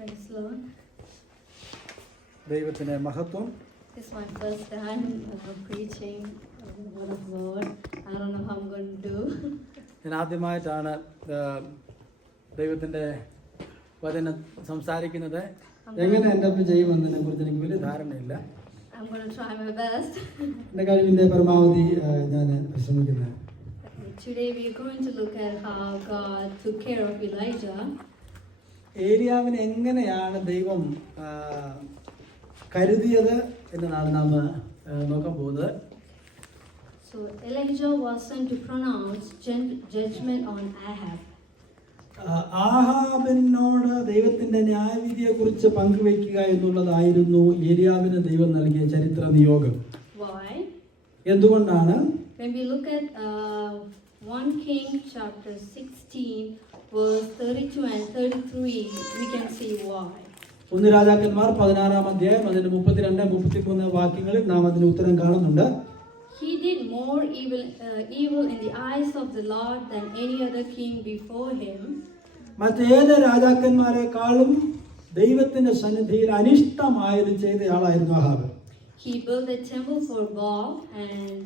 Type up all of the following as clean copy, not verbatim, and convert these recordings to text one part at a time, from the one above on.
Praise Lord. ദൈവത്തിന്റെ മഹത്വം. This is my first time preaching the word of God. I don't know how I'm going to do. ഞാൻ ആദ്യമായിട്ടാണ് ദൈവത്തിന്റെ വചനം സംസാരിക്കുന്നത്. എങ്ങനെ എൻ്റെ ഒപ്പം ചെയ്യുമെന്നതിനെ കുറിച്ച് എനിക്ക് വലിയ ധാരണയില്ല. I'm going to try my best. എൻ്റെ കഴിവിന്റെ പരമാവധി ഞാൻ ശ്രമിക്കുന്നത്. Today we are going to look at how God took care of Elijah. ഏലിയാവിനെ എങ്ങനെയാണ് ദൈവം കരുതിയത് എന്നാണ് നാം നോക്കാൻ പോകുന്നത്. So Elijah was sent to pronounce judgment on Ahab. ആഹാബിനോട് ദൈവത്തിന്റെ ന്യായവിധിയെ കുറിച്ച് പങ്കുവെക്കുക എന്നുള്ളതായിരുന്നു ഏലിയാവിന് ദൈവം നൽകിയ ചരിത്ര നിയോഗം. Why? എന്തുകൊണ്ടാണ്? When we look at 1 King chapter 16 verse 32 and 33, we can see why. ഒന്ന് രാജാക്കന്മാർ 16-ാം അധ്യായം അതിന്റെ 32-33 വാക്യങ്ങളിൽ നാം അതിന് ഉത്തരം കാണുന്നുണ്ട്. He did more evil in the eyes of the Lord than any other king before him. മറ്റേത് രാജാക്കന്മാരെക്കാളും ദൈവത്തിന്റെ സന്നിധിയിൽ അനിഷ്ടമായത് ചെയ്തയാളായിരുന്നു Ahab. He built a temple for Baal and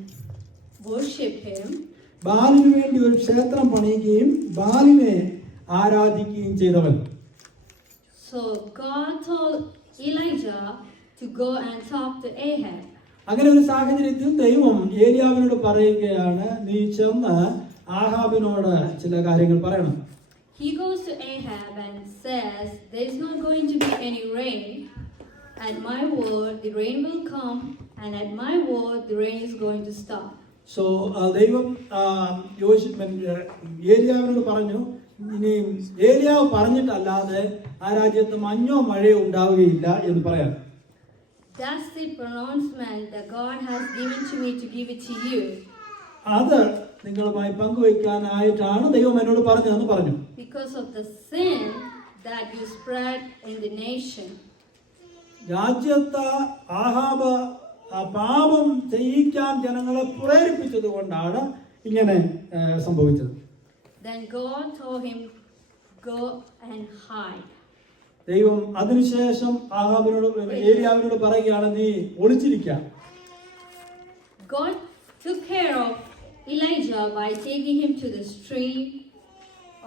worshipped him. ബാലിനു വേണ്ടി ഒരു ക്ഷേത്രം പണിയുകയും ബാലിനെ ആരാധിക്കുകയും ചെയ്തവൻ. So God told Elijah to go and talk to Ahab. അങ്ങനെ ഒരു സാഹചര്യത്തിൽ ദൈവം ഏലിയാവിനോട് പറയുകയാണ്, നീ ചെന്ന് ആഹാബിനോട് ചില കാര്യങ്ങൾ പറയണം. He goes to Ahab and says, there is not going to be any rain. At my word the rain will come, and at my word the rain is going to stop. So ദൈവം ഏലിയാവിനോട് പറഞ്ഞു, ഇനി ഏലിയാവ് പറഞ്ഞിട്ടല്ലാതെ ആ രാജ്യത്ത് മഞ്ഞോ മഴയോ ഉണ്ടാവുകയില്ല എന്ന് പറയാം. That's the pronouncement that God has given to me to give it to you. അത് നിങ്ങളുമായി പങ്കുവയ്ക്കാനായിട്ടാണ് ദൈവം എന്നോട് പറഞ്ഞതെന്ന് പറഞ്ഞു. Because of the sin that you spread in the nation. രാജ്യത്ത് ആഹാബ് പാപം ചെയ്യിക്കാൻ ജനങ്ങളെ പ്രേരിപ്പിച്ചത് കൊണ്ടാണ് ഇങ്ങനെ സംഭവിച്ചത്. Then God told him, go and hide. ദൈവം അതിനുശേഷം ഏലിയാവിനോട് പറയുകയാണ്, നീ ഒളിച്ചിരിക്കുക. God took care of Elijah by taking him to the stream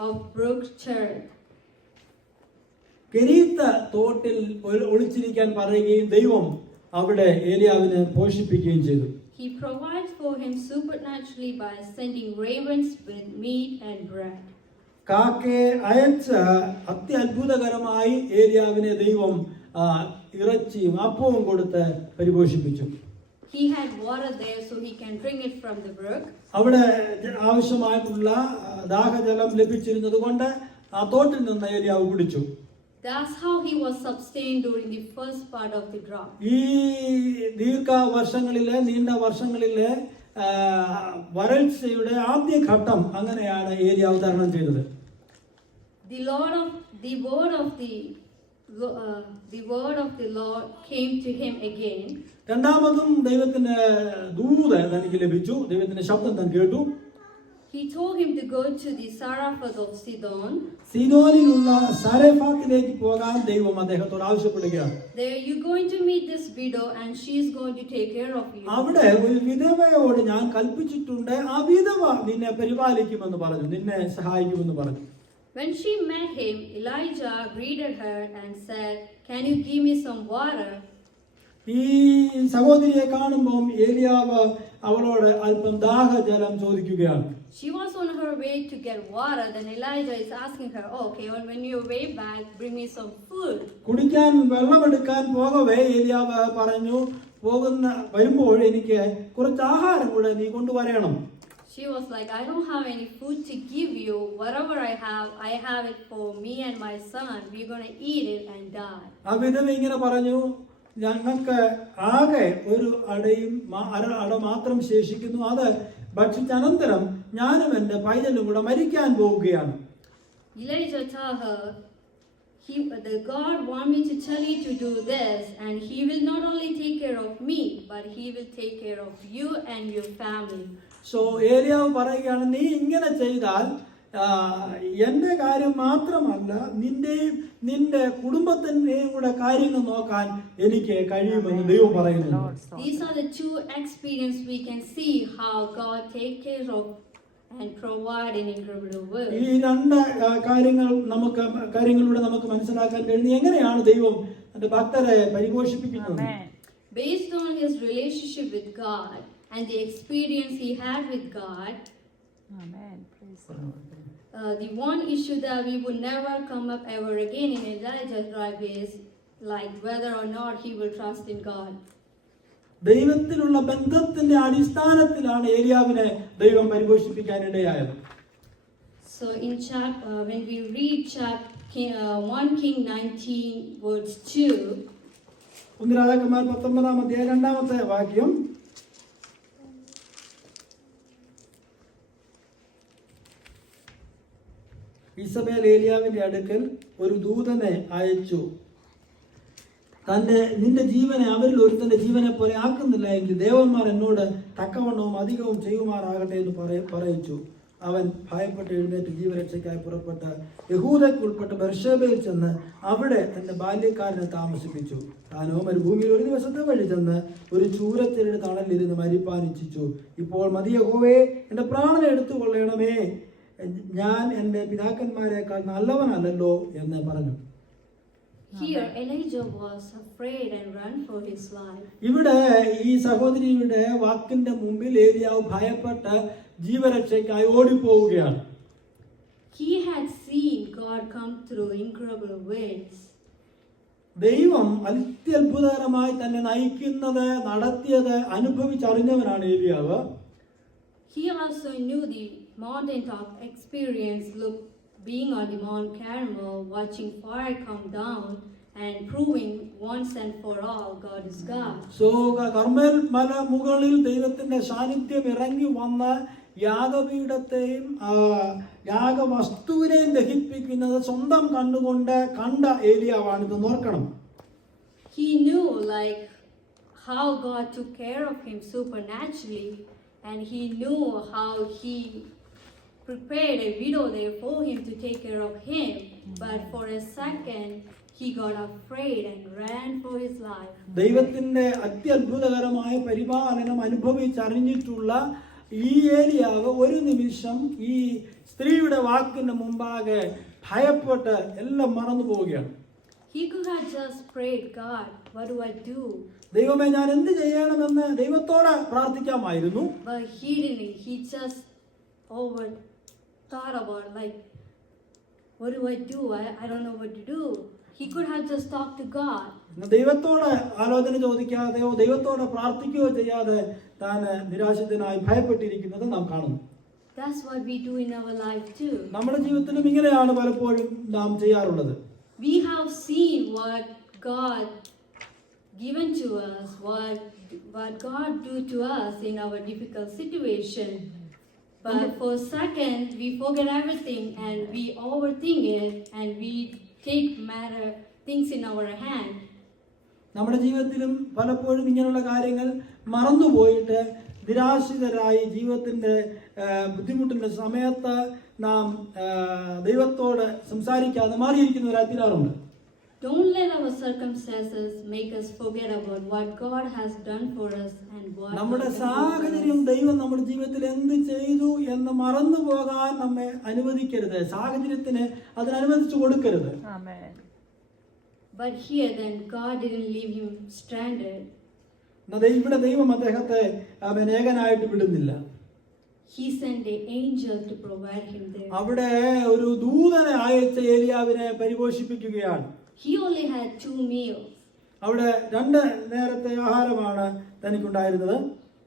of Brook Cherith. Cherith തോട്ടിൽ ഒളിച്ചിരിക്കാൻ പറയുകയും ദൈവം അവിടെ ഏലിയാവിനെ പോഷിപ്പിക്കുകയും ചെയ്തു. He provides for him supernaturally by sending ravens with meat and bread. കാക്കയെ അയച്ച് അത്യത്ഭുതകരമായി ഏലിയാവിനെ ദൈവം ഇറച്ചിയും അപ്പവും കൊടുത്ത് പരിപോഷിപ്പിച്ചു. He had water there so he can drink it from the brook. അവിടെ ആവശ്യമായിട്ടുള്ള ദാഹജലം ലഭിച്ചിരുന്നത് കൊണ്ട് ആ തോട്ടിൽ നിന്ന് ഏലിയാവ് കുടിച്ചു. That's how he was sustained during the first part of the drought. ഈ നീണ്ട വർഷങ്ങളിലെ വരൾച്ചയുടെ ആദ്യ ഘട്ടം അങ്ങനെയാണ് ഏലിയാവ് തരണം ചെയ്തത്. The word of the Lord came to him again. രണ്ടാമതും ദൈവത്തിന്റെ ദൂത് തനിക്ക് ലഭിച്ചു. ദൈവത്തിന്റെ ശബ്ദം താൻ കേട്ടു. He told him to go to the Zarephath of Sidon. സീദോനിലുള്ള സാരെഫാത്തിലേക്ക് പോകാൻ ദൈവം അദ്ദേഹത്തോട് ആവശ്യപ്പെടുകയാണ്. There you're going to meet this widow and she is going to take care of you. അവിടെ ഒരു വിധവയോട് ഞാൻ കൽപ്പിച്ചിട്ടുണ്ട്, ആ വിധവ നിന്നെ പരിപാലിക്കുമെന്ന് പറഞ്ഞു, നിന്നെ സഹായിക്കുമെന്ന് പറഞ്ഞു. When she met him, Elijah greeted her and said, "Can you give me some water?" ഈ സഹോദരിയെ കാണുമ്പോൾ ഏലിയാവ് അവളോട് അല്പം ദാഹജലം ചോദിക്കുകയാണ്. She was on her way to get water. Then Elijah is asking her, "Okay, when you way back, bring me some food." കുടിക്കാൻ വെള്ളമെടുക്കാൻ പോകവേ ഏലിയാവ് പറഞ്ഞു, വരുമ്പോൾ എനിക്ക് കുറച്ച് ആഹാരം കൂടെ നീ കൊണ്ടുവരണം. She was like, "I don't have any food to give you. Whatever I have it for me and my son. We're going to eat it and die." ആ വിധവ ഇങ്ങനെ പറഞ്ഞു, ഞങ്ങൾക്ക് ആകെ ഒരു അട മാത്രം ശേഷിക്കുന്നു, അത് ഭക്ഷിച്ച അനന്തരം ഞാനും എന്റെ പൈതലും കൂടെ മരിക്കാൻ പോവുകയാണ്. Elijah told her, the God want me to tell you to do this, and he will not only take care of me, but he will take care of you and your family. So ഏലിയാവ് പറയുകയാണ്, നീ ഇങ്ങനെ ചെയ്താൽ എന്റെ കാര്യം മാത്രമല്ല നിന്റെ കുടുംബത്തിന്റെയും കൂടെ കാര്യങ്ങൾ നോക്കാൻ എനിക്ക് കഴിയുമെന്ന് ദൈവം പറയുന്നു. These are the two experiences we can see how God take care of and provide in incredible way. ഈ രണ്ട് കാര്യങ്ങളിലൂടെ നമുക്ക് മനസ്സിലാക്കാൻ കഴിയുന്നത് എങ്ങനെയാണ് ദൈവം തന്റെ ഭക്തരെ പരിപോഷിപ്പിക്കുന്നത്. Based on his relationship with God and the experience he had with God. Amen. Praise The one issue that we would never come up ever again in Elijah's life is like whether or not he will trust in God. ദൈവത്തിലുള്ള ബന്ധത്തിന്റെ അടിസ്ഥാനത്തിലാണ് ഏലിയാവിനെ ദൈവം പരിപോഷിപ്പിക്കാൻ ഇടയായത്. So in when we read 1 King 19 verse 2, 1 രാജാക്കന്മാർ 19-ാം അധ്യായം 2-ാമത്തെ വാക്യം, ഇസബേൽ ഏലിയാവിന്റെ അടുക്കൽ ഒരു ദൂതനെ അയച്ചു, നിന്റെ ജീവനെ അവരിൽ ഒരുത്തന്റെ ജീവനെ പോലെ ആക്കുന്നില്ല എങ്കിൽ ദേവന്മാർ എന്നോട് തക്കവണ്ണവും അധികവും ചെയ്യുമാറാകട്ടെ എന്ന് പറയിച്ചു. അവൻ ഭയപ്പെട്ട് എഴുന്നേറ്റ് ജീവരക്ഷയ്ക്കായി പുറപ്പെട്ട് യഹൂദയ്ക്കുൾപ്പെട്ട് ബെർശേബയിൽ ചെന്ന് അവിടെ തന്റെ ബാല്യക്കാരനെ താമസിപ്പിച്ചു. താനോ മരുഭൂമിയിൽ ഒരു ദിവസത്തെ വഴി ചെന്ന് ഒരു ചൂരത്തിരുടെ തണലിരുന്ന് മരിപ്പാൻ ഇച്ഛിച്ചു. ഇപ്പോൾ മതി യഹോവേ, എന്റെ പ്രാണനെ എടുത്തുകൊള്ളണമേ, ഞാൻ എന്റെ പിതാക്കന്മാരെക്കാൾ നല്ലവനല്ലോ എന്ന് പറഞ്ഞു. Here Elijah was afraid and ran for his life. ഇവിടെ ഈ സഹോദരിയുടെ വാക്കിന്റെ മുമ്പിൽ ഏലിയാവ് ഭയപ്പെട്ട് ജീവരക്ഷയ്ക്കായി ഓടിപ്പോവുകയാണ്. He had seen God come through incredible ways. ദൈവം അത്യത്ഭുതകരമായി തന്നെ നയിക്കുന്നത്, നടത്തിയത് അനുഭവിച്ചറിഞ്ഞവനാണ് ഏലിയാവ്. He also knew the mountaintop experience, being on the Mount Carmel, watching fire come down and proving once and for all God is God. So Carmel മല മുകളിൽ ദൈവത്തിന്റെ സാന്നിധ്യം ഇറങ്ങി വന്ന് യാഗപീഠത്തെയും യാഗവസ്തുവിനെയും ദഹിപ്പിക്കുന്നത് സ്വന്തം കണ്ടുകൊണ്ട് കണ്ട ഏലിയാവാണിത് ഓർക്കണം. He knew like how God took care of him supernaturally, and he knew how he prepared a widow there for him to take care of him. But for a second he got afraid and ran for his life. ദൈവത്തിന്റെ അത്യത്ഭുതകരമായ പരിപാലനം അനുഭവിച്ചറിഞ്ഞിട്ടുള്ള ഈ ഏലിയാവ് ഒരു നിമിഷം ഈ സ്ത്രീയുടെ വാക്കിന് മുമ്പാകെ ഭയപ്പെട്ട് എല്ലാം മറന്നു പോവുകയാണ്. He could have just prayed, God, what do I do? ദൈവമേ, ഞാൻ എന്ത് ചെയ്യണമെന്ന് ദൈവത്തോട് പ്രാർത്ഥിക്കാമായിരുന്നു. But he didn't. He just thought about like, what do I do? I don't know what to do. He could have just talked to God. ദൈവത്തോട് ആലോചന ചോദിക്കാതെയോ ദൈവത്തോട് പ്രാർത്ഥിക്കുകയോ ചെയ്യാതെ താൻ നിരാശിതനായി ഭയപ്പെട്ടിരിക്കുന്നത് നാം കാണുന്നു. That's what we do in our life too. നമ്മുടെ ജീവിതത്തിലും ഇങ്ങനെയാണ് പലപ്പോഴും നാം ചെയ്യാറുള്ളത്. We have seen what God given to us, what God do to us in our difficult situation. But for a second, we forget everything and we overthink it and we take things in our hand. നമ്മുടെ ജീവിതത്തിലും പലപ്പോഴും ഇങ്ങനെയുള്ള കാര്യങ്ങൾ മറന്നുപോയിട്ട് നിരാശിതരായി ജീവിതത്തിന്റെ ബുദ്ധിമുട്ടിന്റെ സമയത്ത് നാം ദൈവത്തോട് സംസാരിക്കാതെ മാറിയിരിക്കുന്നവരായി തീരാറുണ്ട്. Don't let our circumstances make us forget about what God has done for us and what നമ്മുടെ സാഹചര്യം ദൈവം നമ്മുടെ ജീവിതത്തിൽ എന്ത് ചെയ്തു എന്ന് മറന്നു പോകാൻ നമ്മെ അനുവദിക്കരുത്. സാഹചര്യത്തിന് അതിനനുവദിച്ചു കൊടുക്കരുത്. Amen. But here then God didn't leave him stranded. ഇവിടെ ദൈവം അദ്ദേഹത്തെ ഏകനായിട്ട് വിടുന്നില്ല. He sent an angel to provide him there. അവിടെ ഒരു ദൂതനെ അയച്ച ഏലിയാവിനെ പരിപോഷിപ്പിക്കുകയാണ്. He only had 2 meals. അവിടെ 2 നേരത്തെ ആഹാരമാണ് തനിക്കുണ്ടായിരുന്നത്.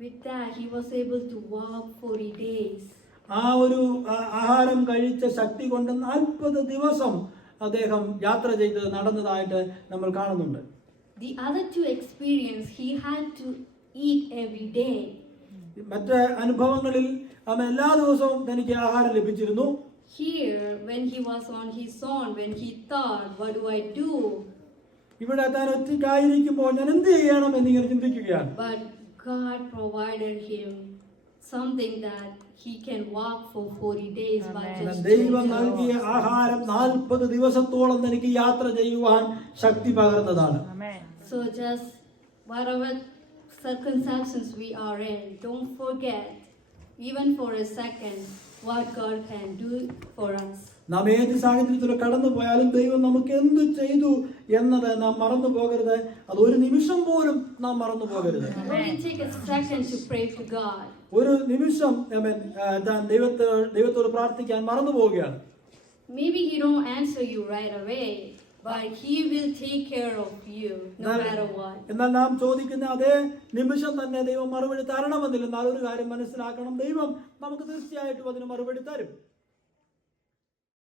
With that he was able to walk 40 days. ആ ഒരു ആഹാരം കഴിച്ച ശക്തി കൊണ്ട് 40 ദിവസം അദ്ദേഹം യാത്ര ചെയ്ത് നടന്നതായിട്ട് നമ്മൾ കാണുന്നുണ്ട്. The other 2 experience he had to eat every day. മറ്റ് അനുഭവങ്ങളിൽ അവൻ എല്ലാ ദിവസവും തനിക്ക് ആഹാരം ലഭിച്ചിരുന്നു. Here when he was on his own, when he thought, what do I do? ഇവിടെ താൻ ഒറ്റയ്ക്കായിരിക്കുമ്പോൾ ഞാൻ എന്ത് ചെയ്യണം എന്നിങ്ങനെ ചിന്തിക്കുകയാണ്. But God provided him something that he can walk for 40 days by just ദൈവം 2 നൽകിയ hours. ആഹാരം 40 ദിവസത്തോളം എനിക്ക് യാത്ര ചെയ്യുവാൻ ശക്തി പകർന്നതാണ്. Amen. So just whatever circumstances we are in, don't forget, even for a second, what God can do for us. നാം ഏത് സാഹചര്യത്തിൽ കടന്നു പോയാലും ദൈവം നമുക്ക് എന്ത് ചെയ്തു എന്നത് നാം മറന്നു പോകരുത്. അത് ഒരു നിമിഷം പോലും നാം മറന്നു പോകരുത്. Only take a second to pray to God. ഒരു നിമിഷം ദൈവത്തോട് പ്രാർത്ഥിക്കാൻ മറന്നു പോവുകയാണ്. Maybe he don't answer you right away, but he will take care of you no matter what. എന്നാൽ നാം ചോദിക്കുന്ന അതേ നിമിഷം തന്നെ ദൈവം മറുപടി തരണമെന്നില്ല. എന്നാൽ ഒരു കാര്യം മനസ്സിലാക്കണം, ദൈവം നമുക്ക് തീർച്ചയായിട്ടും അതിന് മറുപടി തരും.